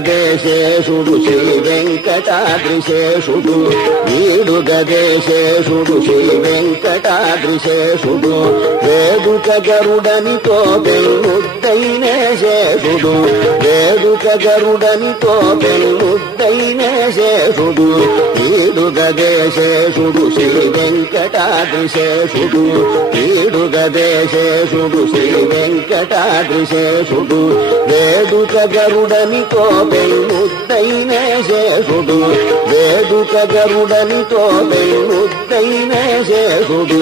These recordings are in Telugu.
వీడుగదేశేషుడు శ్రీ వెంకటాద్రిశేషుడు వీడుగదేశేషుడు శ్రీ వెంకటాద్రిశేషుడు వేడుక గరుడనితో పెన్నుద్దైన శేషుడు వేడుక గరుడనితో పెన్నుద్దైన శేషుడు వీడుగదేశేషుడు శ్రీ వెంకటాద్రిశేషుడు వీడుగదేశేషుడు శ్రీ వెంకటాద్రిశేషుడు వేడుక గరుడనితో పెన్నుద్దైన శేషుడు వేడుక గరుడనితో పెన్నుద్దైన శేషుడు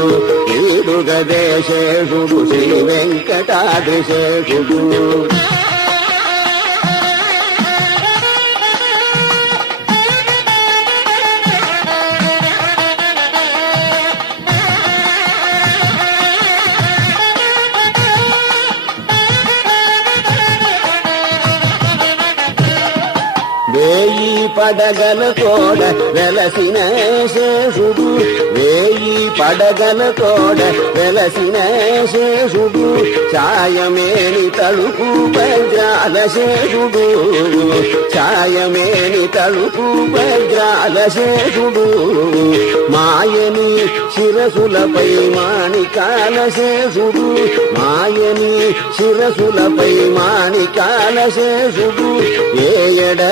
వీడుగదేశేషుడు శ్రీ వెంకటాద్రిశేషుడు వేయి పడగల తోడ వెలసిన శేషుడు వేయి పడగల తోడ వెలసిన శేషుడు ఛాయమేని తలుపు వజ్రాల శేషుడు ఛాయమేని తలుపు వజ్రాల శేషుడు మాయని శిరసులపై మాణికాల శేషుడు మాయని శిరసులపై మాణికాల శేషుడు ఏయడ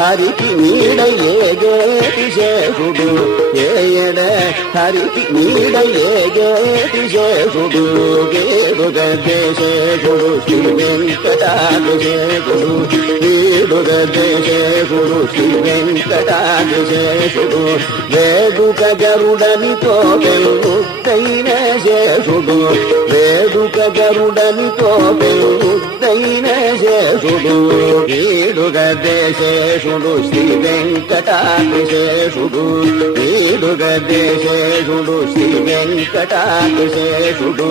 హరికి నీడ ఏగేటి శేషుడు ఏయడ హరికి నీడ ఏగేటి శేషుడు వీడుగదేశేషుడు శ్రీ వెంకటాద్రిశేషుడు వీడుగదేశేషుడు శ్రీ వెంకటాద్రిశేషుడు వేడుక గరుడనితో పెన్నుద్దైన శేషుడు వేడుక గరుడనితో పెన్నుద్దైన శేషుడు వీడుగదేశేషుడు శ్రీ వెంకటాద్రిశేషుడు వీడుగదేశేషుడు శ్రీ వెంకటాద్రిశేషుడు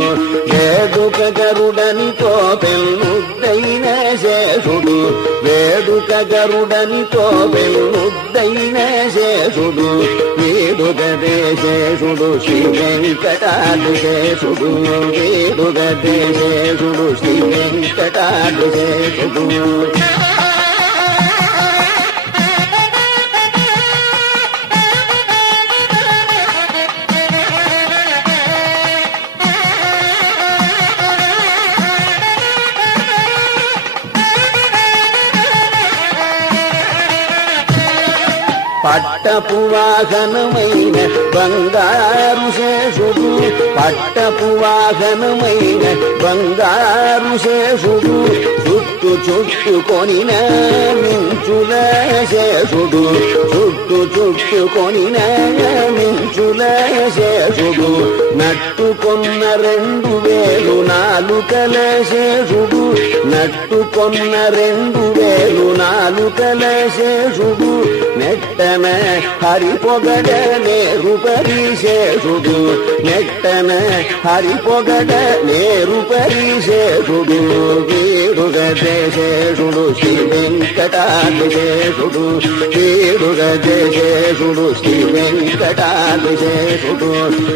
వేడుక గరుడనితో పెన్నుద్దైన శేషుడు వేడుక గరుడనితో పెన్నుద్దైన శేషుడు వీడుగదేశేషుడు శ్రీ వెంకటాద్రిశేషుడు వీడుగదేశేషుడు శ్రీ వెంకటాద్రిశేషుడు పట్టపు వాహనమైన బంగారు శేషుడు పట్టపు వాహనమైన బంగారు శేషుడు చుట్టు చుట్టుకొనిన మించుల శేషుడు చుట్టు చుట్టుకొనిన మించుల శేషుడు నట్టుకొన్న 2000 నాలుకల శేషుడు నట్టుకొన్న 2000 నాలుకల శేషుడు నెట్టన హరి పొగడ నేరుపరి శేషుడు నెట్టన హరి పొగడ నేరుపరి శేషుడు వీడుగదేశేషుడు శ్రీ వెంకటాద్రిశేషుడు వీడుగదేశేషుడు శ్రీ వెంకటాద్రిశేషుడు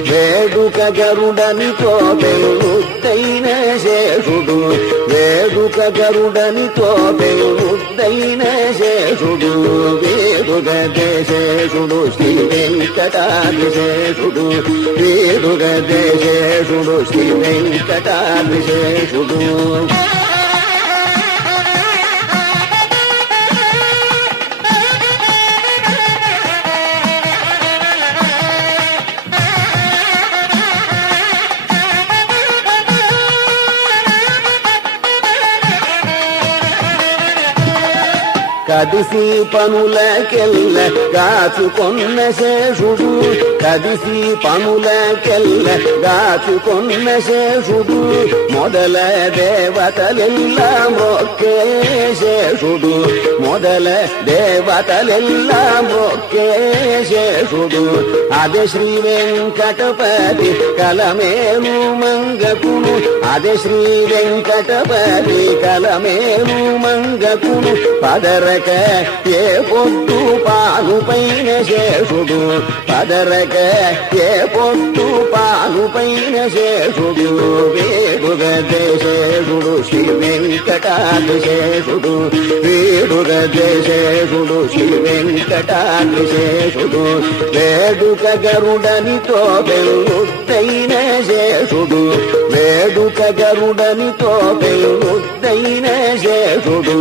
వేడుక గరుడనితో పెన్నుద్దైన శేషుడు వేడుక గరుడనితో పెన్నుద్దైన శేషుడు వీడుగదేశేషుడు శ్రీ వెంకటాద్రిశేషుడు వీడుగదేశేషుడు శ్రీ వెంకటాద్రిశేషుడు కదిసి పనులకెల్ల గాచుకొన్న శేషుడు కదిసి పనులకెల్ల గాచుకొన్న శేషుడు మొదల దేవతలెల్ల మ్రొక్కే శేషుడు మొదల దేవతలెల్ల మ్రొక్కే శేషుడు అదే శ్రీ వెంకటపతి కలమేలు మంగకును అదే శ్రీ వెంకటపతి కలమేలు మంగకుడు పదరక ఏ పొద్దు పానుపైన శేషుడు పదరక ఏ పొద్దు పానుపైన శేషుడు వేడుగదే శేషుడు శ్రీ వెంకటాద్రి శేషుడు వేడుగదే శేషుడు శ్రీ వెంకటాద్రి శేషుడు వేడుక గరుడనితో వెల్లుద్దైన శేషుడు వేడుక గరుడనితో వెల్లుద్దైన శేషుడు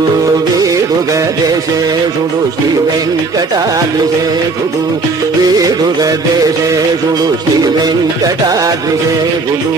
వేడుగదే శేషుడు శ్రీ వెంకటాద్రి శేషుడు వేడుగదే శేషుడు శ్రీ వెంకటాద్రి శేషుడు